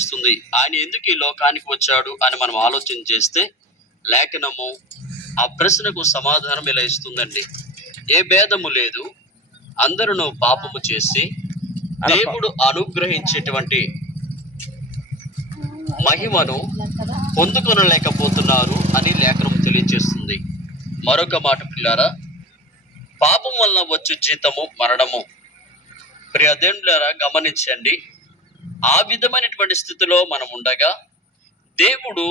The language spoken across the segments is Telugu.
ఇస్తుంది ఆయన ఎందుకు ఈ లోకానికి వచ్చాడు అని మనం ఆలోచన చేస్తే లేఖనము ఆ ప్రశ్నకు సమాధానం ఇలా ఇస్తుందండి. ఏ భేదము లేదు. అందరూ పాపము చేసి దేవుడు అనుగ్రహించేటువంటి మహిమను పొందుకొనలేకపోతున్నారు అని లేఖనం తెలియజేస్తుంది. మరొక మాట పిల్లారా పాపం వలన వచ్చే జీతము మరణము. ప్రియదేండ్లారా గమనించండి. ఆ విధమైనటువంటి స్థితిలో మనం ఉండగా దేవుడు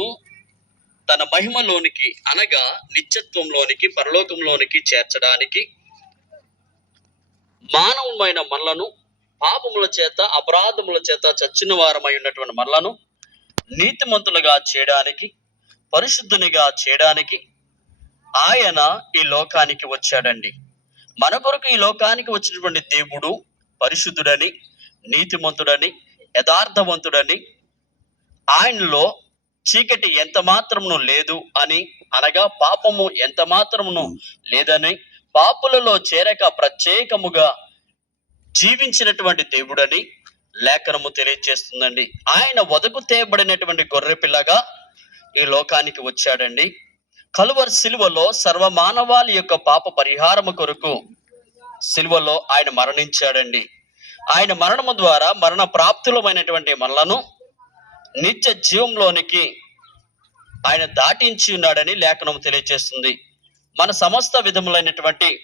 తన మహిమలోనికి అనగా నిత్యత్వంలోనికి పరలోకంలోనికి చేర్చడానికి మానవమైన మనలను పాపముల చేత అపరాధముల చేత చచ్చిన వారమై ఉన్నటువంటి మనలను నీతిమంతులుగా చేయడానికి పరిశుద్ధునిగా చేయడానికి ఆయన ఈ లోకానికి వచ్చాడండి. మన కొరకు ఈ లోకానికి వచ్చినటువంటి దేవుడు పరిశుద్ధుడని నీతిమంతుడని యథార్థవంతుడని ఆయనలో చీకటి ఎంత మాత్రమును లేదు అని అనగా పాపము ఎంత మాత్రమును లేదని పాపులలో చేరక ప్రత్యేకముగా జీవించినటువంటి దేవుడని లేఖనము తెలియజేస్తుందండి ఆయన వదకు తేయబడినటువంటి గొర్రె పిల్లగా ఈ లోకానికి వచ్చాడండి. కలువర్ సిలువలో సర్వమానవాళి యొక్క పాప పరిహారము కొరకు సిలువలో ఆయన మరణించాడండి. ఆయన మరణము ద్వారా మరణ ప్రాప్తులమైనటువంటి మనలను నిత్య జీవంలోనికి ఆయన దాటించి ఉన్నాడని లేఖనం తెలియజేస్తుంది మన సమస్త విధములైనటువంటి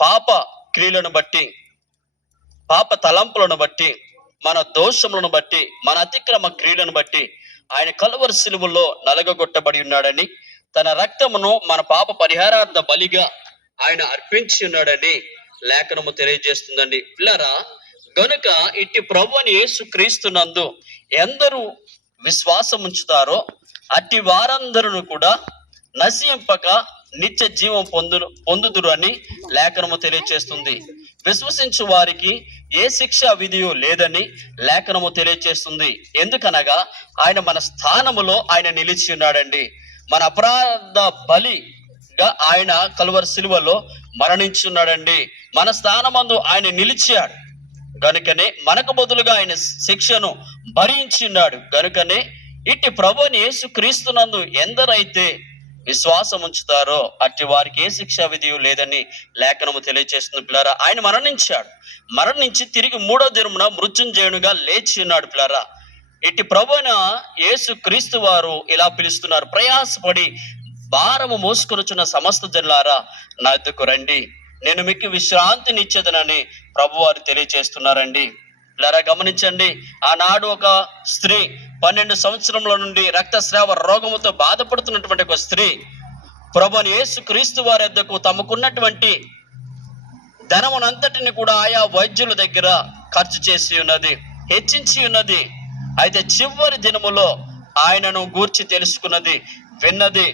పాప క్రియలను బట్టి పాప తలంపులను బట్టి మన దోషములను బట్టి మన అతిక్రమ క్రియలను బట్టి ఆయన కలువరి సిలువలో నలగగొట్టబడి ఉన్నాడని తన రక్తమును మన పాప పరిహారార్థ బలిగా ఆయన అర్పించి ఉన్నాడని లేఖనము తెలియజేస్తుందండి. పిల్లరా గనుక ఇట్టి ప్రభు అని యేసు క్రీస్తునందు ఎందరూ విశ్వాసం ఉంచుతారో అట్టి వారందరూ కూడా నశింపక నిత్య జీవం పొందు పొందుదురు అని లేఖనము తెలియజేస్తుంది విశ్వసించు వారికి ఏ శిక్ష విధియు లేదని లేఖనము తెలియచేస్తుంది. ఎందుకనగా ఆయన మన స్థానములో ఆయన నిలిచి ఉన్నాడండి. మన అపరాధ బలిగా ఆయన కలువరి సిలువలో మరణించున్నాడండి. మన స్థానమందు ఆయన నిలిచాడు. గనుకనే మనకు బదులుగా ఆయన శిక్షను భరించినాడు. గనుకనే ఇట్టి ప్రభుని యేసు క్రీస్తునందు ఎందరైతే విశ్వాసం ఉంచుతారో అట్టి వారికి ఏ శిక్షా విధి లేదని లేఖనము తెలియజేస్తుంది పిల్లరా. ఆయన మరణించాడు. మరణించి తిరిగి మూడో దినమున మృత్యుంజయునిగా లేచి ఉన్నాడు పిల్లరా. ఇట్టి ప్రభున యేసు క్రీస్తు వారు ఇలా పిలుస్తున్నారు. ప్రయాసపడి భారము మోసుకొనుచున్న సమస్త జనులారా నా ఎద్దుకు రండి. నేను మీకు విశ్రాంతినిచ్చేదనని ప్రభువారు తెలియజేస్తున్నారండి ఇలా గమనించండి. ఆనాడు ఒక స్త్రీ పన్నెండు సంవత్సరముల నుండి రక్తస్రావ రోగముతో బాధపడుతున్నటువంటి ఒక స్త్రీ ప్రభుని యేసు క్రీస్తు వారి వద్దకు తమకున్నటువంటి ధనమునంతటిని కూడా ఆయా వైద్యుల దగ్గర ఖర్చు చేసి ఉన్నది హెచ్చించి ఉన్నది. అయితే చివరి దినములో ఆయనను గూర్చి తెలుసుకున్నది విన్నది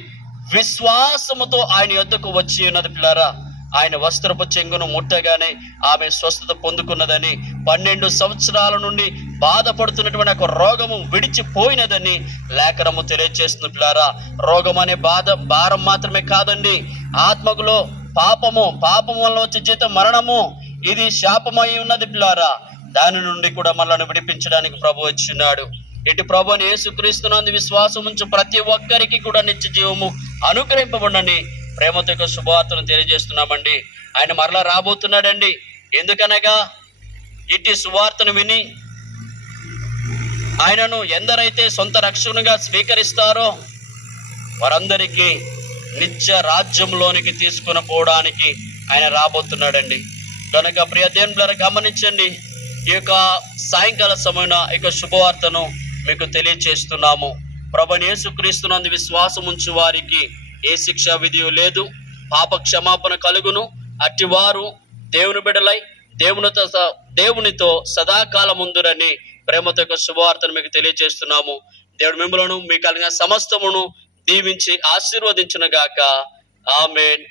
విశ్వాసముతో ఆయన యొద్దకు వచ్చి ఉన్నది పిల్లారా. ఆయన వస్త్రపు చెంగును ముట్టగానే ఆమె స్వస్థత పొందుకున్నదని పన్నెండు సంవత్సరాల నుండి బాధపడుతున్నటువంటి ఒక రోగము విడిచిపోయినదని లేఖనము తెలియజేస్తుంది పిల్లారా. రోగం అనే బాధ భారం మాత్రమే కాదండి. ఆత్మకులో పాపము పాపం వల్ల వచ్చే జీతం మరణము. ఇది శాపమై ఉన్నది పిల్లారా. దాని నుండి కూడా మనల్ని విడిపించడానికి ప్రభు వచ్చినాడు. ఇటు ప్రభుని యేసుక్రీస్తునందు విశ్వాసం ఉంచు ప్రతి ఒక్కరికి కూడా నిత్య జీవము అనుగ్రహింపబడని ప్రేమతో యొక్క శుభవార్తను తెలియజేస్తున్నామండి. ఆయన మరలా రాబోతున్నాడండి. ఎందుకనగా ఇట్టి సువార్తను విని ఆయనను ఎందరైతే సొంత రక్షణగా స్వీకరిస్తారో వారందరికీ నిత్య రాజ్యంలోనికి తీసుకుని పోవడానికి ఆయన రాబోతున్నాడండి. కనుక ప్రియ దేవుల గమనించండి ఈ యొక్క సాయంకాల సమయన ఈ యొక్క శుభవార్తను మీకు తెలియచేస్తున్నాము. ప్రభు యేసుక్రీస్తునందు విశ్వాసం ఉంచు వారికి ఏ శిక్షా విధి లేదు. పాప క్షమాపణ కలుగును. అట్టివారు దేవుని బిడలై దేవునితో దేవునితో సదాకాలం ఉందురని ప్రేమతో యొక్క శుభవార్తను మీకు తెలియజేస్తున్నాము. దేవుడు మిమ్మలను మీకు కలిగిన సమస్తమును దీవించి ఆశీర్వదించును గాక ఆమెన్.